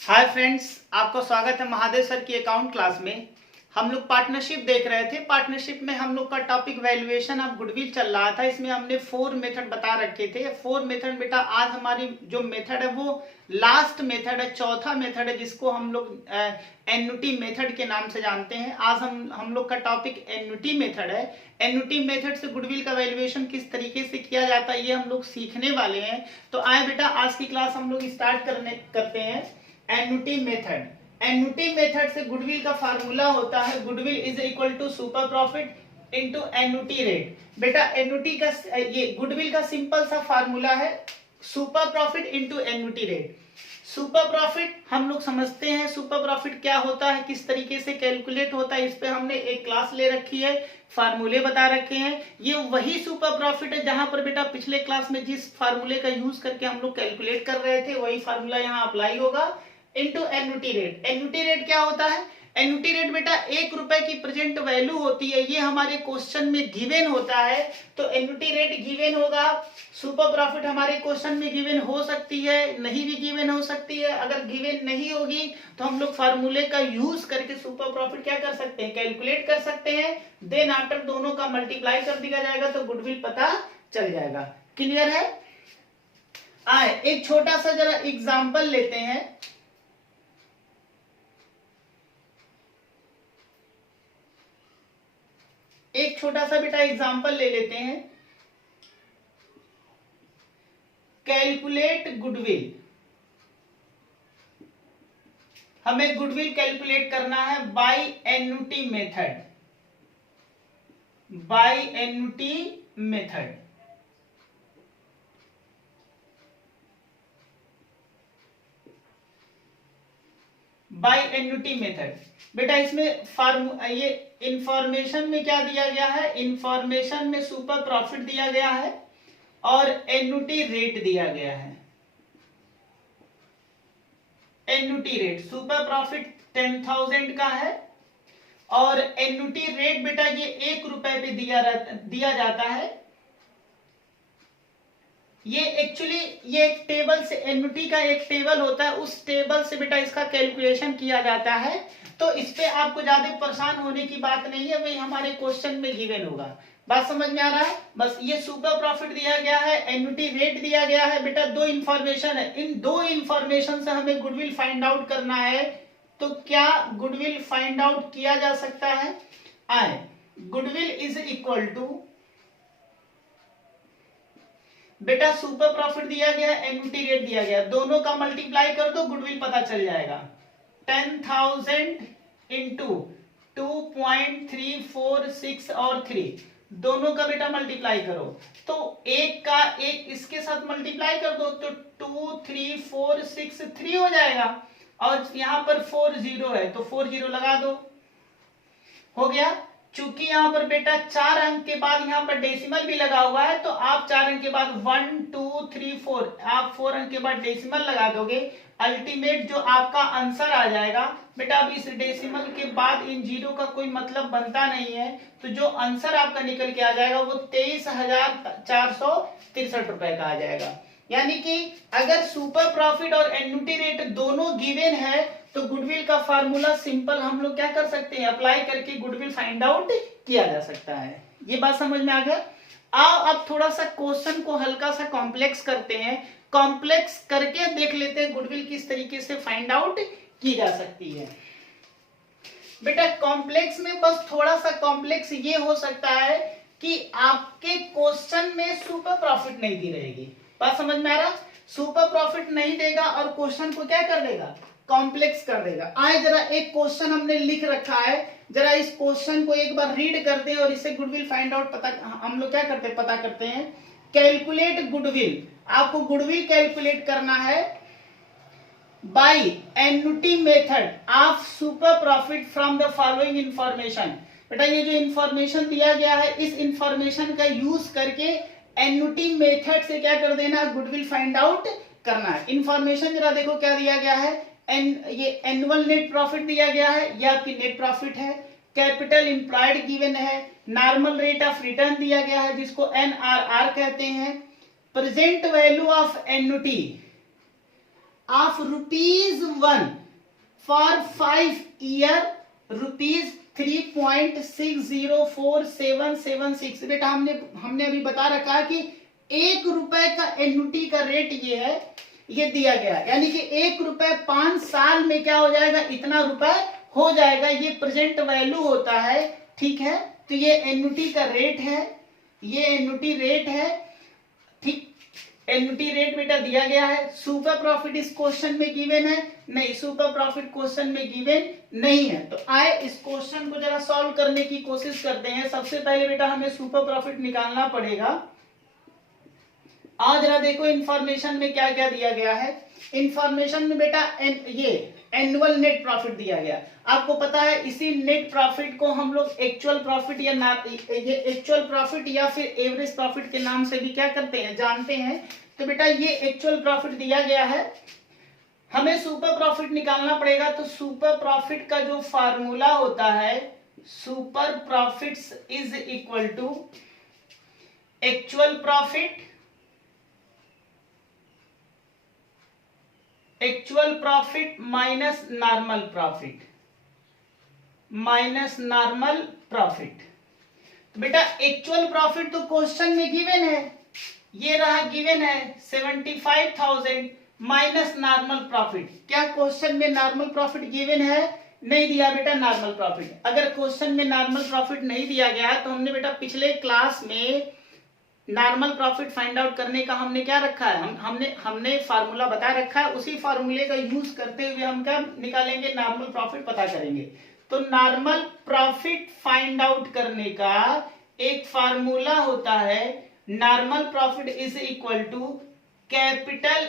Hi friends, आपका स्वागत है महादेव सर की अकाउंट क्लास में। हम लोग पार्टनरशिप देख रहे थे। पार्टनरशिप में हम लोग का टॉपिक वैल्यूएशन ऑफ गुडविल चल रहा था। इसमें हमने 4 मेथड बता रखे थे। 4 मेथड बेटा आज हमारी जो मेथड है वो लास्ट मेथड है, चौथा मेथड है, जिसको हम लोग एन्युटी मेथड के नाम से जानते हैं। आज हम लोग का टॉपिक एन्युटी मेथड है। एन्युटी मेथड से गुडविल का वैल्यूएशन किस तरीके से किया जाता है ये हम लोग सीखने वाले हैं। तो आए बेटा, आज की क्लास हम लोग स्टार्ट करते हैं। Annuity method. एन्युटी मेथड से गुडविल का फार्मूला होता है goodwill is equal to super profit into annuity rate. बेटा एन्युटी का ये गुडविल का सिंपल सा फार्मूला है super profit into annuity rate. Super profit हम लोग समझते हैं, सुपर प्रॉफिट क्या होता है, किस तरीके से कैलकुलेट होता है, इस पे हमने एक क्लास ले रखी है, फार्मूले बता रखे हैं। ये वही सुपर प्रॉफिट है जहां पर बेटा पिछले क्लास में जिस फार्मूले का यूज करके हम लोग कैलकुलेट कर रहे थे वही फार्मूला यहाँ अप्लाई होगा into annuity rate. Annuity rate क्या होता है? एन्युटी रेट बेटा 1 रुपए की प्रेजेंट वैल्यू होती है। ये हमारे क्वेश्चन में गिवन होता है, तो एन्युटी रेट गिवन होगा। सुपर प्रॉफिट हमारे क्वेश्चन में गिवन हो सकती है, नहीं भी गिवन हो सकती है। अगर गिवन नहीं होगी तो हम लोग फार्मूले का यूज करके सुपर प्रॉफिट क्या कर सकते हैं, कैलकुलेट कर सकते हैं। देन आफ्टर दोनों का मल्टीप्लाई कर दिया जाएगा तो गुडविल पता चल जाएगा। क्लियर है? आए एक छोटा सा जरा एग्जाम्पल लेते हैं। एक छोटा सा बेटा एग्जांपल ले लेते हैं। Calculate goodwill. हमें गुडविल कैलकुलेट करना है by annuity method. By annuity method. By annuity method बेटा इसमें ये इंफॉर्मेशन में क्या दिया गया है, इंफॉर्मेशन में सुपर प्रॉफिट दिया गया है और एन्युटी रेट दिया गया है। एन्युटी रेट सुपर प्रॉफिट 10,000 का है और एन्युटी रेट बेटा ये 1 रुपए पे दिया जाता है। ये एक्चुअली ये एक टेबल से, एन्युटी का एक टेबल होता है, उस टेबल से बेटा इसका कैलकुलेशन किया जाता है। तो इस पे आपको ज्यादा परेशान होने की बात नहीं है, वही हमारे क्वेश्चन में गिवन होगा। बात समझ में आ रहा है? बस ये सुपर प्रॉफिट दिया गया है, एन्युटी रेट दिया गया है। बेटा 2 इंफॉर्मेशन है, इन 2 इंफॉर्मेशन से हमें गुडविल फाइंड आउट करना है। तो क्या गुडविल फाइंड आउट किया जा सकता है? आए गुडविल इज इक्वल टू बेटा सुपर प्रॉफिट दिया गया, एन्युटी रेट दिया गया, दोनों का मल्टीप्लाई कर दो, गुडविल पता चल जाएगा। 10,000 इंटू 2.346 और 3 दोनों का बेटा मल्टीप्लाई करो। तो एक का एक इसके साथ मल्टीप्लाई कर दो तो 2 3 4 6 3 हो जाएगा और यहां पर 4 0 है तो 4 0 लगा दो, हो गया। चूंकि यहां पर बेटा 4 अंक के बाद यहां पर डेसिमल भी लगा हुआ है तो आप 4 अंक के बाद 1 2 3 4 आप 4 अंक के बाद डेसिमल लगा दोगे। अल्टीमेट जो आपका आंसर आ जाएगा बेटा, अब इस डेसिमल के बाद इन जीरो का कोई मतलब बनता नहीं है, तो जो आंसर आपका निकल के आ जाएगा वो 23,463 रुपए का आ जाएगा। यानी कि अगर सुपर प्रॉफिट और एन्युटी रेट दोनों गिवन है तो गुडविल का फार्मूला सिंपल हम लोग क्या कर सकते हैं, अप्लाई करके गुडविल फाइंड आउट किया जा सकता है। ये बात समझ में आ गया? आओ अब थोड़ा सा क्वेश्चन को हल्का सा कॉम्प्लेक्स करते हैं। कॉम्प्लेक्स करके देख लेते हैं गुडविल किस तरीके से फाइंड आउट की जा सकती है। बेटा कॉम्प्लेक्स में बस थोड़ा सा कॉम्प्लेक्स ये हो सकता है कि आपके क्वेश्चन में सुपर प्रॉफिट नहीं दी रहेगी। बात समझ में आ रहा? सुपर प्रॉफिट नहीं देगा और क्वेश्चन को क्या कर देगा, कॉम्प्लेक्स कर देगा। आए जरा एक क्वेश्चन हमने लिख रखा है, जरा इस क्वेश्चन को एक बार रीड करते हैं और इससे गुडविल फाइंड आउट हम लोग क्या करते हैं, पता करते हैं। कैलकुलेट गुडविल, आपको गुडविल कैलकुलेट करना है by annuity method of super profit from the following information. बेटा ये जो इंफॉर्मेशन दिया गया है इस इंफॉर्मेशन का यूज करके एन्युटी मेथड से क्या कर देना, गुडविल फाइंड आउट करना है। इंफॉर्मेशन जरा देखो क्या दिया गया है, ये एनुअल नेट प्रॉफिट दिया गया है, ये आपकी नेट प्रॉफिट है। कैपिटल इंप्लॉयड गिवन है, नॉर्मल रेट ऑफ रिटर्न दिया गया है जिसको एनआरआर कहते हैं। Present value of annuity of ₹1 for 5 year ₹3.604776। बेटा हमने अभी बता रखा है कि ₹1 का एन्युटी का रेट ये है, ये दिया गया, यानी कि ₹1 5 साल में क्या हो जाएगा, इतना रुपए हो जाएगा। ये प्रेजेंट वैल्यू होता है, ठीक है। तो ये एन्युटी का रेट है, ये एन्युटी रेट है, ठीक। एन्युटी रेट बेटा दिया गया है। सुपर प्रॉफिट इस क्वेश्चन में गिवन है? नहीं, सुपर प्रॉफिट क्वेश्चन में गिवन नहीं है। तो आए इस क्वेश्चन को जरा सॉल्व करने की कोशिश करते हैं। सबसे पहले बेटा हमें सुपर प्रॉफिट निकालना पड़ेगा। आज जरा देखो इंफॉर्मेशन में क्या क्या दिया गया है। इंफॉर्मेशन में बेटा ये एनुअल नेट प्रॉफिट दिया गया। आपको पता है इसी नेट प्रॉफिट को हम लोग एक्चुअल प्रॉफिट या ये एक्चुअल प्रॉफिट या फिर एवरेज प्रॉफिट के नाम से भी क्या करते हैं, जानते हैं। तो बेटा ये एक्चुअल प्रॉफिट दिया गया है, हमें सुपर प्रॉफिट निकालना पड़ेगा। तो सुपर प्रॉफिट का जो फार्मूला होता है, super profits is equal to actual profit minus normal profit, minus normal profit. तो बेटा एक्चुअल प्रॉफिट तो क्वेश्चन में गिवन है, ये रहा गिवन है 75,000 माइनस नॉर्मल प्रॉफिट। क्या क्वेश्चन में नॉर्मल प्रॉफिट गिवन है? नहीं दिया बेटा नॉर्मल प्रॉफिट। अगर क्वेश्चन में नॉर्मल प्रॉफिट नहीं दिया गया तो हमने बेटा पिछले क्लास में नॉर्मल प्रॉफिट फाइंड आउट करने का हमने क्या रखा है, हमने फार्मूला बता रखा है। उसी फार्मूले का यूज करते हुए हम क्या निकालेंगे, नॉर्मल प्रॉफिट पता करेंगे। तो नॉर्मल प्रॉफिट फाइंड आउट करने का एक फार्मूला होता है, normal profit is equal to capital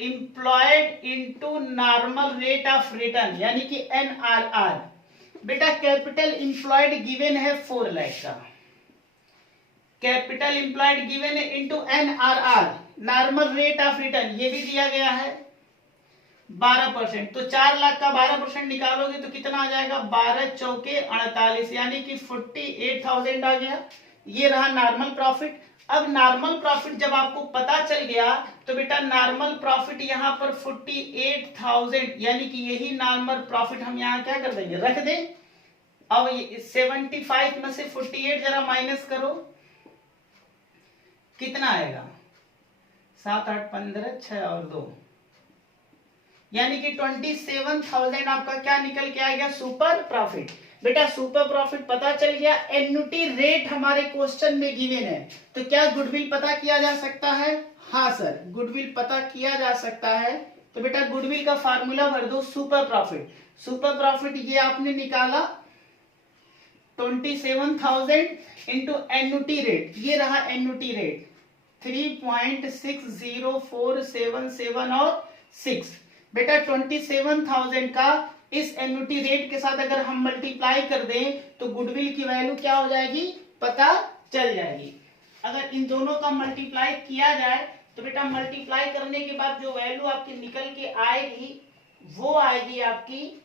employed into normal rate of return, यानी कि NRR। बेटा कैपिटल इंप्लॉयड गिवन है 4 लाख का, कैपिटल इंप्लॉयड गिवन है into NRR, normal rate of return, ये भी दिया गया है 12%। तो 4 लाख का 12% निकालोगे तो कितना आ जाएगा, 12 चौके 48, यानी कि 48,000 आ गया। ये रहा नॉर्मल प्रॉफिट। अब नॉर्मल प्रॉफिट जब आपको पता चल गया तो बेटा नॉर्मल प्रॉफिट यहाँ पर 48,000, यानी कि यही नॉर्मल प्रॉफिट हम यहाँ क्या कर देंगे, रख दें। अब 75 में से 48 जरा माइनस करो, कितना आएगा, 7 8 15 6 और 2, यानी कि 27,000 आपका क्या निकल के आएगा, सुपर प्रॉफिट। बेटा सुपर प्रॉफिट पता चल गया, एन्युटी रेट हमारे क्वेश्चन में गिवन है। तो क्या गुडविल पता किया जा सकता है? हाँ सर, गुडविल पता किया जा सकता है। तो बेटा गुडविल का फार्मूला भर दो, सुपर प्रॉफिट। सुपर प्रॉफिट ये आपने निकाला 27,000 इंटू एन्युटी रेट, ये रहा एन्युटी रेट 3.60477 और 6। बेटा 27,000 का इस एन्युटी रेट के साथ अगर हम मल्टीप्लाई कर दें तो गुडविल की वैल्यू क्या हो जाएगी, पता चल जाएगी। अगर इन दोनों का मल्टीप्लाई किया जाए तो बेटा मल्टीप्लाई करने के बाद जो वैल्यू आपकी निकल के आएगी वो आएगी आपकी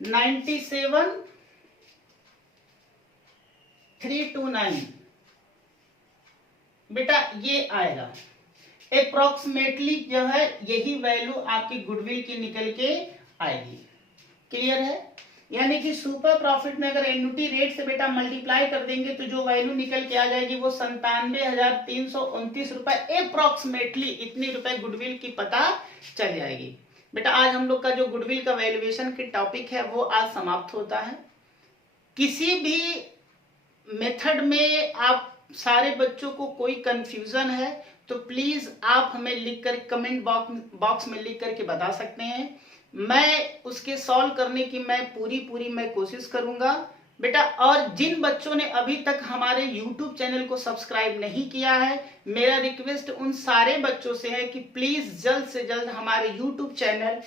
97,329। बेटा ये आएगा अप्रोक्सीमेटली, जो है यही वैल्यू आपकी गुडविल की निकल के आएगी। क्लियर है? यानी कि सुपर प्रॉफिट में अगर एन्युटी रेट से बेटा मल्टीप्लाई कर देंगे तो जो वैल्यू निकल के आ जाएगी वो 97,329 रुपए अप्रोक्सीमेटली, इतनी रुपए गुडविल की पता चल जाएगी। बेटा आज हम लोग का जो गुडविल का वैल्यूएशन के टॉपिक है वो आज समाप्त होता है। किसी भी मेथड में आप सारे बच्चों को कोई कंफ्यूजन है तो प्लीज आप हमें लिखकर कमेंट बॉक्स में लिख करके बता सकते हैं, मैं उसके सॉल्व करने की मैं पूरी मैं कोशिश करूंगा। बेटा और जिन बच्चों ने अभी तक हमारे YouTube चैनल को सब्सक्राइब नहीं किया है, मेरा रिक्वेस्ट उन सारे बच्चों से है कि प्लीज जल्द से जल्द हमारे YouTube चैनल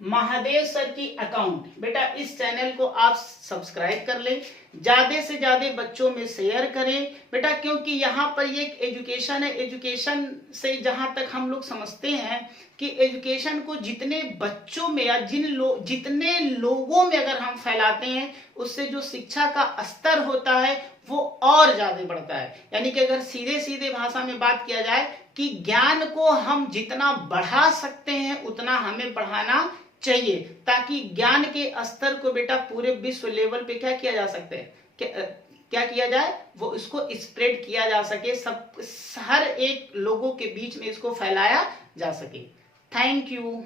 महादेव सर की अकाउंट, बेटा इस चैनल को आप सब्सक्राइब कर लें, ज्यादा से ज्यादा बच्चों में शेयर करें बेटा, क्योंकि यहाँ पर ये एजुकेशन है। एजुकेशन से जहां तक हम लोग समझते हैं कि एजुकेशन को जितने बच्चों में या जितने लोगों में अगर हम फैलाते हैं उससे जो शिक्षा का स्तर होता है वो और ज्यादा बढ़ता है। यानी कि अगर सीधे सीधे भाषा में बात किया जाए कि ज्ञान को हम जितना बढ़ा सकते हैं उतना हमें बढ़ाना चाहिए, ताकि ज्ञान के स्तर को बेटा पूरे विश्व लेवल पे क्या किया जा सकता है, क्या किया जाए, वो इसको स्प्रेड किया जा सके, सब हर एक लोगों के बीच में इसको फैलाया जा सके। Thank you.